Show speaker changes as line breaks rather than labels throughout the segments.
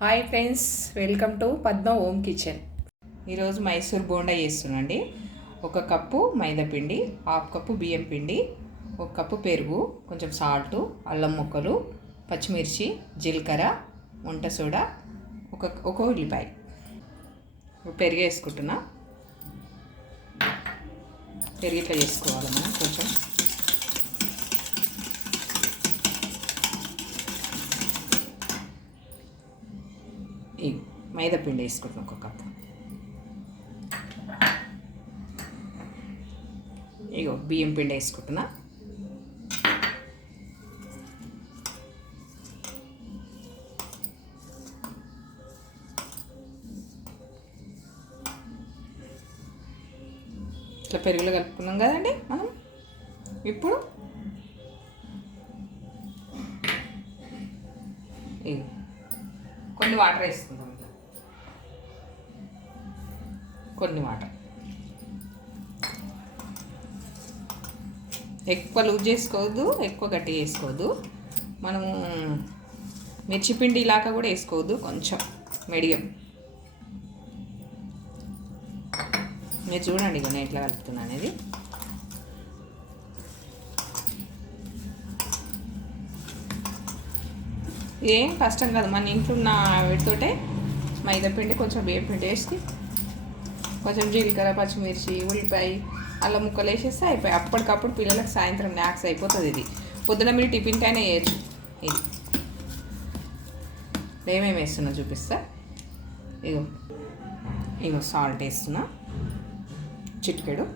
Hi friends welcome to Padma home kitchen
ఈరోజు మైసూర్ బోండా చేస్తున్నాండి ఒక cup మైదా పిండి హాఫ్ కప్పు బియ్యం పిండి ఒక కప్పు పెరుగు కొంచెం సాల్ట్ అల్లం ముక్కలు పచ్చిమిర్చి జీలకర్ర వంట సోడా ఒక ఒక ఉల్లిపాయ. పెరుగు వేసుకుంటున్నా. పెరుగు ఇట్లా చేసుకోవాలి మనం కొంచెం. మైదాపిండి మైదా పిండి ఒక కప్పు. ఇగో బియ్యం పిండి వేసుకుంటున్నా. ఇట్లా పెరుగులో కలుపుకున్నాం కదండి మనం? ఇప్పుడు? కొన్ని వాటర్ వేసుకుందాం కొన్ని వాటర్ ఎక్కువ లూజ్ చేసుకోవద్దు ఎక్కువ గట్టి చేసుకోవద్దు మనము మిర్చిపిండి ఇలాగా కూడా వేసుకోవద్దు కొంచెం మీడియం. మీరు చూడండి ఇక నేను ఎట్లా కలుపుతున్నా అనేది. ఏం కష్టం కాదు మన ఇంట్లో ఉన్న వీటితోటే మైదా పిండి కొంచెం బియ్యం పిండి వేసి కొంచెం జీలకర్ర పచ్చిమిర్చి ఉల్లిపాయ అల్లం ముక్కలు వేసేస్తే అయిపోయి. అప్పటికప్పుడు పిల్లలకు సాయంత్రం స్నాక్స్ అయిపోతుంది ఇది. పొద్దున మీరు టిఫిన్కైనా వేయచ్చు ఇది. ఏమేమి వేస్తున్నా చూపిస్తా. ఇగో. ఇగో సాల్ట్ వేస్తున్నా. చిటికెడు.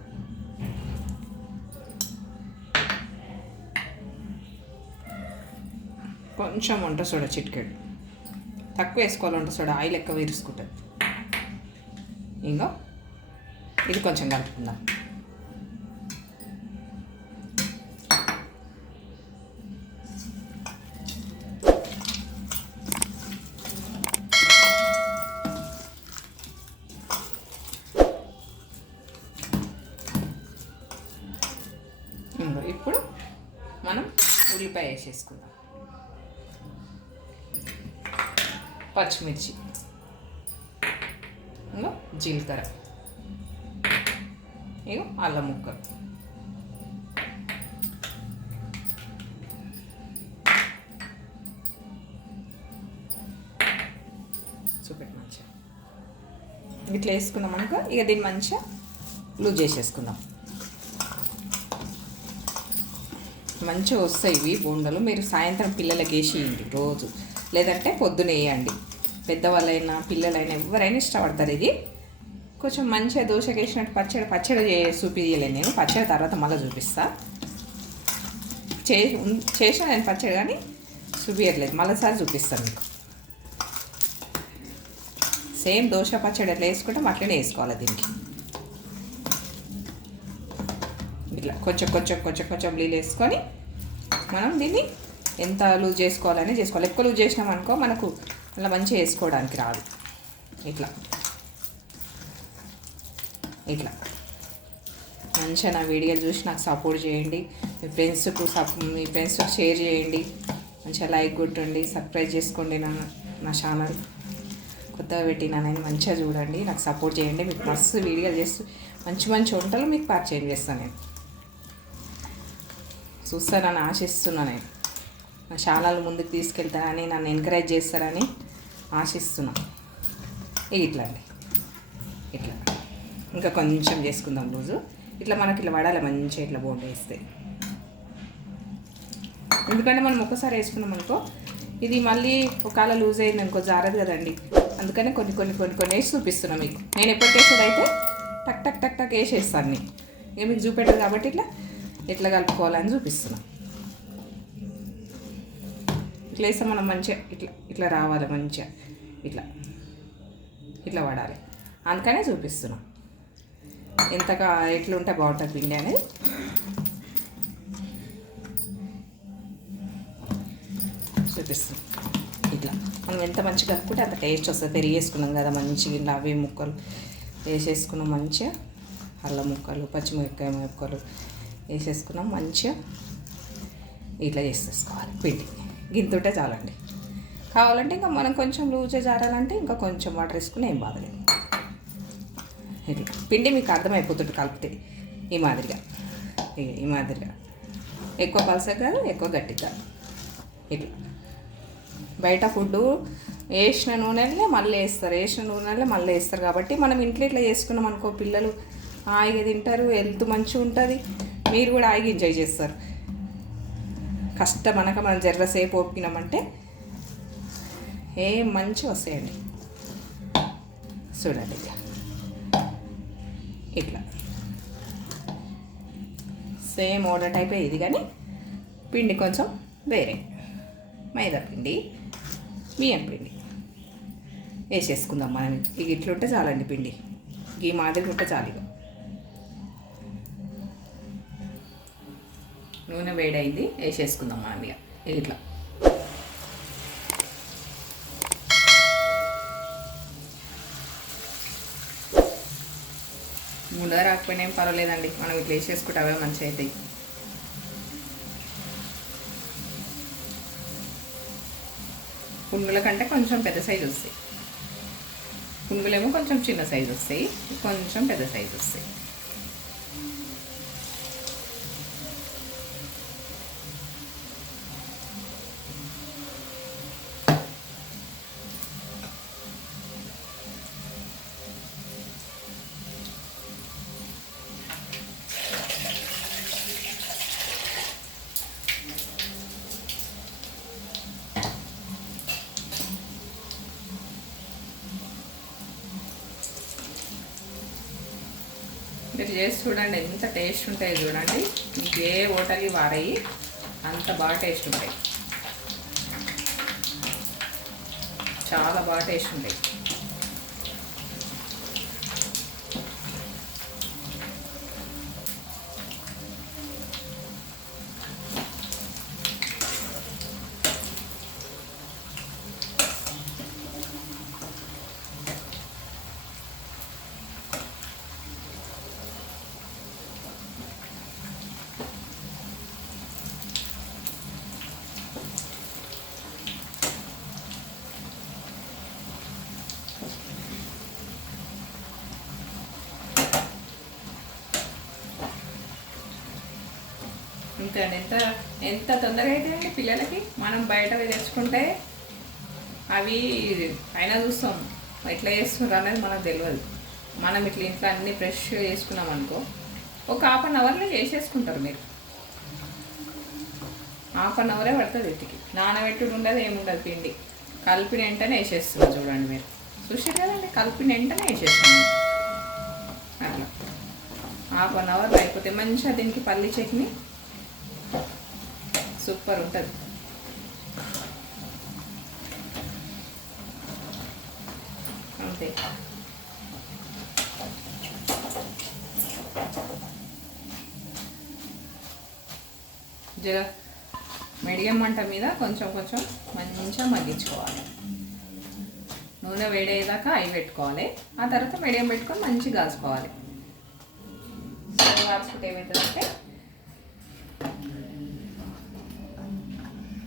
కొంచెం వంట సోడా చిటికెడు. తక్కువ వేసుకోవాలి వంట సోడా ఆయిల్ ఎక్కువ వీరుసుకుంటుంది ఇంకా ఇది కొంచెం కలుపుకుందాం. ఇప్పుడు మనం ఉల్లిపాయ వేసేసుకుందాం. పచ్చిమిర్చి. జీలకర్ర. ఇగో అల్లం ముక్క. చూపెట్టి మంచిగా. ఇట్లా వేసుకున్నాం అనుకో ఇక దీన్ని మంచిగా లూజ్ చేసేసుకుందాం. మంచిగా వస్తాయి ఇవి బోండలు మీరు సాయంత్రం పిల్లలకి వేసేయండి రోజు. లేదంటే పొద్దున వేయండి. పెద్దవాళ్ళైనా పిల్లలైనా ఎవరైనా ఇష్టపడతారు ఇది. కొంచెం మంచిగా దోశకి వేసినట్టు పచ్చడి పచ్చడి చే- నేను. పచ్చడి తర్వాత మళ్ళీ చూపిస్తా. చే చేసిన నేను పచ్చడి కానీ చూపించట్లేదు మళ్ళీసారి చూపిస్తాను మీకు. సేమ్ దోశ పచ్చడి ఎట్లా వేసుకుంటాం అట్లనే వేసుకోవాలి దీనికి. ఇట్లా కొంచెం కొంచెం కొంచెం కొంచెం నీళ్ళు వేసుకొని మనం దీన్ని ఎంత లూజ్ చేసుకోవాలని చేసుకోవాలి. ఎక్కువ లూజ్ చేసినాం అనుకో మనకు అలా మంచిగా వేసుకోవడానికి రాదు. ఇట్లా. ఇట్లా. మంచిగా నా వీడియోలు చూసి నాకు సపోర్ట్ చేయండి. మీ ఫ్రెండ్స్కు సప్ మీ ఫ్రెండ్స్కి షేర్ చేయండి. మంచిగా లైక్ కొట్టండి సబ్స్క్రైబ్ చేసుకోండి నా నా ఛానల్ కొత్తగా పెట్టినా నేను మంచిగా చూడండి. నాకు సపోర్ట్ చేయండి. మీకు మస్తు వీడియోలు చేస్తూ మంచి మంచి వంటలు మీకు పరిచయం చేస్తాను నేను చూస్తానని ఆశిస్తున్నా నేను. నా ఛానల్ ముందుకు తీసుకెళ్తారని నన్ను ఎంకరేజ్ చేస్తారని ఆశిస్తున్నా. ఇక ఇట్లా అండి. ఇట్లా. ఇంకా కొంచెం చేసుకుందాం రోజు. ఇట్లా మనకి ఇట్లా వడాలి మంచిగా ఇట్లా బోట్ వేస్తే. ఎందుకంటే మనం ఒకసారి వేసుకున్నాం అనుకో ఇది మళ్ళీ ఒకవేళ లూజ్ అయింది అనుకో జారదు కదండి. అందుకని కొన్ని కొన్ని కొన్ని కొన్ని వేసి చూపిస్తున్నాం మీకు. నేను ఎప్పటికి వేసేది అయితే టక్ టక్ టక్ టక్ వేసేస్తాను నేను. ఇక మీకు చూపెట్టదు కాబట్టి ఇట్లా ఎట్లా కలుపుకోవాలని చూపిస్తున్నాం. ఇట్లా వేస్తే మనం మంచిగా ఇట్లా ఇట్లా రావాలి మంచిగా. ఇట్లా ఇట్లా పడాలి అందుకనే చూపిస్తున్నాం. ఎంతగా ఎట్లా బాగుంటుంది పిండి అనేది? చూపిస్తాం. ఇట్లా. మనం ఎంత మంచిగా కలుపుకుంటే అంత టేస్ట్ వస్తుంది. పెరిగి వేసుకున్నాం కదా మంచిగా ఇలా అవి ముక్కలు వేసేసుకున్నాం మంచిగా. అల్లం ముక్కలు పచ్చిమిరపకాయ ముక్కలు వేసేసుకున్నాం మంచిగా. ఇట్లా చేసేసుకోవాలి పిండి. గింతుంటే చాలండి. కావాలంటే ఇంకా మనం కొంచెం లూజే జారాలంటే ఇంకా కొంచెం వాటర్ వేసుకుని ఏం బాధలేదు ఇది పిండి మీకు అర్థమైపోతుంది కలిపితే ఈ మాదిరిగా. ఈ- మాదిరిగా. ఎక్కువ పలసగా కాదు ఎక్కువ గట్టిగా. కాదు ఇట్లా. బయట ఫుడ్ వేసిన నూనెలే మళ్ళీ వేస్తారు. వేసిన నూనెలే మళ్ళీ వేస్తారు. కాబట్టి మనం ఇంట్లో ఇట్లా చేసుకున్నాం అనుకో పిల్లలు హాయిగా తింటారు హెల్త్ మంచిగా ఉంటుంది. మీరు కూడా హాయిగా ఎంజాయ్ చేస్తారు. కష్టం అనక మనం జర్రసేపు ఒప్పినామంటే ఏం మంచిగా వస్తాయండి. చూడండి ఇట్లా. సేమ్ ఓడ టైపే ఇది కానీ పిండి కొంచెం వేరే. మైదా పిండి బియ్యం పిండి. వేసేసుకుందాం మనం. ఇక ఇట్లుంటే చాలండి పిండి. ఈ మాదిరి ఉంటే చాలు ఇక. నూనె వేడైంది వేసేసుకుందాం మనం ఇక. ఇట్లా. లేకపోయినా ఏం పర్వాలేదండి. మనం ఇట్లా వేసేసుకుంటే అవే మంచిగా అవుతాయి పునుగుల కంటే కొంచెం పెద్ద సైజు వస్తాయి. పునుగులేమో కొంచెం చిన్న సైజు వస్తాయి. కొంచెం పెద్ద సైజు వస్తాయి. చేసి చూడండి ఎంత టేస్ట్ ఉంటాయి చూడండి. మీకు ఏ హోటల్కి వారాయి అంత బాగా టేస్ట్ ఉంటాయి. చాలా బాగా టేస్ట్ ఉంటాయి. ఇంకా ఎంత ఎంత తొందరగా అయితే పిల్లలకి? మనం బయట తెచ్చుకుంటే అవి అయినా చూస్తాం. ఎట్లా చేస్తున్నారు అనేది మనకు తెలియదు మనం ఇట్లా ఇంట్లో అన్ని ఫ్రెష్గా చేసుకున్నాం అనుకో ఒక హాఫ్ అన్ అవర్లో చేసేసుకుంటారు మీరు. హాఫ్ అన్ అవరే పడుతుంది వీటికి నానబెట్టుడు ఉండదు ఏముండదు పిండి. కలిపిన వెంటనే వేసేస్తుంది చూడండి మీరు. చూసారు కదండి? కలిపిన వెంటనే వేసేస్తాను అట్లా. హాఫ్ అన్ అవర్ అయిపోతే మంచిగా దీనికి పల్లి చట్నీ సూపర్ ఉంటుంది. అంతే. జర మెడియం మంట మీద కొంచెం కొంచెం మంచిగా మగ్గించుకోవాలి. నూనె వేడేదాకా అవి పెట్టుకోవాలి. ఆ తర్వాత మీడియం పెట్టుకొని మంచిగా కాల్చుకోవాలి. సో కాల్చుకుంటే ఏమవుతుందంటే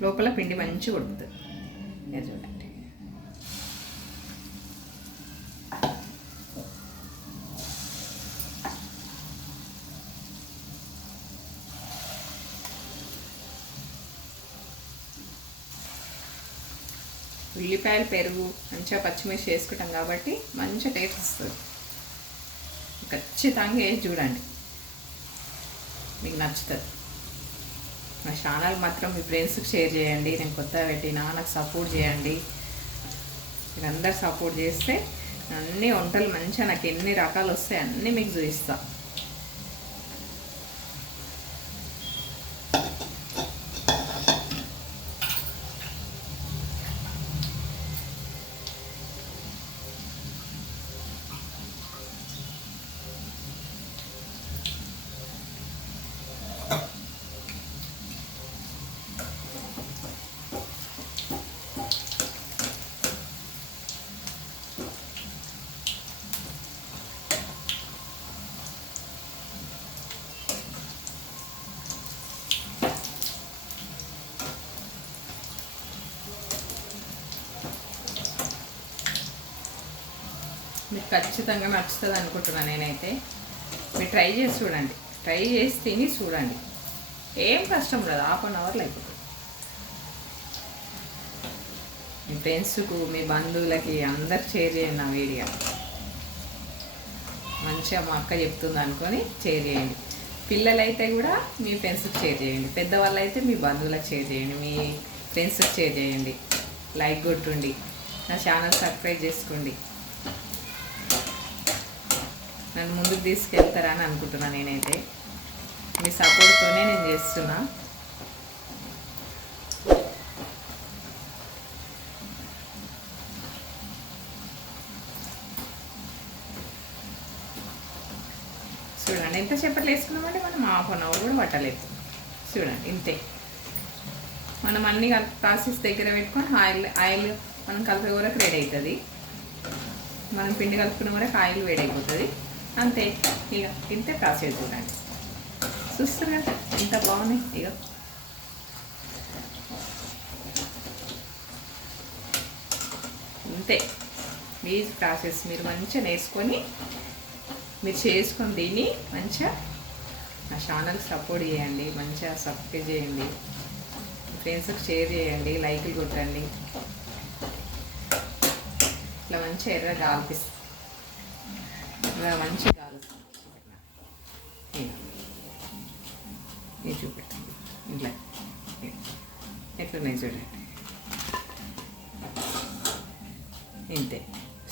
లోపల పిండి మంచిగా ఉడుకుతుంది. చూడండి. ఉల్లిపాయలు పెరుగు మంచిగా పచ్చిమిర్చి వేసుకుంటాం కాబట్టి మంచిగా టేస్ట్ వస్తుంది. ఖచ్చితంగా వేసి చూడండి. మీకు నచ్చుతుంది. నా ఛానల్ మాత్రం మీ ఫ్రెండ్స్కి షేర్ చేయండి. నేను కొత్తగా పెట్టినా నాకు సపోర్ట్ చేయండి. మీరు అందరు సపోర్ట్ చేస్తే అన్ని వంటలు మంచిగా నాకు ఎన్ని రకాలు వస్తాయి అన్నీ మీకు చూపిస్తాను మీకు ఖచ్చితంగా నచ్చుతుంది అనుకుంటున్నాను నేనైతే. మీరు ట్రై చేసి చూడండి. ట్రై చేసి తిని చూడండి. ఏం కష్టం లేదు హాఫ్ అన్ అవర్లో అయిపోతుంది. మీ ఫ్రెండ్స్కు మీ బంధువులకి అందరు షేర్ చేయండి నా వీడియో. మంచిగా మా అక్క చెప్తుంది అనుకొని షేర్ చేయండి. పిల్లలైతే కూడా మీ ఫ్రెండ్స్కి షేర్ చేయండి. పెద్దవాళ్ళు అయితే మీ బంధువులకు షేర్ చేయండి. మీ ఫ్రెండ్స్కి షేర్ చేయండి. లైక్ కొట్టుండి. నా ఛానల్ సబ్స్క్రైబ్ చేసుకోండి. నన్ను ముందుకు తీసుకెళ్తారని అనుకుంటున్నా నేనైతే. మీ సపోర్ట్తోనే నేను చేస్తున్నా. చూడండి ఎంత చెప్పట్లు వేసుకున్నామంటే మనం హాఫ్ అన్ అవర్ కూడా పట్టలేదు. చూడండి ఇంతే. మనం అన్ని ప్రాసెస్ దగ్గర పెట్టుకొని ఆయిల్ ఆయిల్ మనం కలిపే వరకు రెడీ అవుతుంది మనం పిండి కలుపుకున్న వరకు ఆయిల్ వేడైపోతుంది. అంతే. ఇక ఇంతే ప్రాసెస్ చూడండి చూస్తున్నా ఎంత బాగున్నాయి ఇక అంతే. మీ ప్రాసెస్ మీరు మంచిగా నేర్చుకొని మీరు చేసుకొని దీన్ని మంచిగా నా ఛానల్ సపోర్ట్ చేయండి. మంచిగా సబ్స్క్రైబ్ చేయండి. ఫ్రెండ్స్కి షేర్ చేయండి. లైక్లు కొట్టండి. ఇట్లా మంచిగా ఎర్ర కాల్పిస్తుంది మంచి మంచిగా ఇది చూపెట్టండి ఇట్లా. ఎట్లున్నాయి చూడండి. ఇంతే.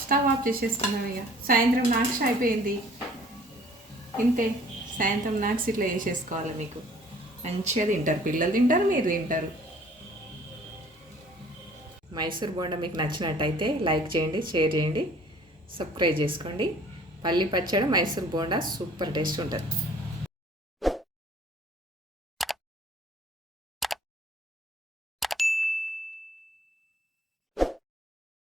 స్టవ్ ఆఫ్ చేసేసుకున్నాం ఇక. సాయంత్రం నాక్ష అయిపోయింది. ఇంతే. సాయంత్రం నాక్స్ ఇట్లా వేసేసుకోవాలి మీకు. మంచిగా తింటారు. పిల్లలు తింటారు మీరు తింటారు. మైసూర్ బోండా మీకు నచ్చినట్టయితే లైక్ చేయండి షేర్ చేయండి సబ్స్క్రైబ్ చేసుకోండి. పల్లి పచ్చడి మైసూర్ బోండా సూపర్ టేస్ట్ ఉంటుంది.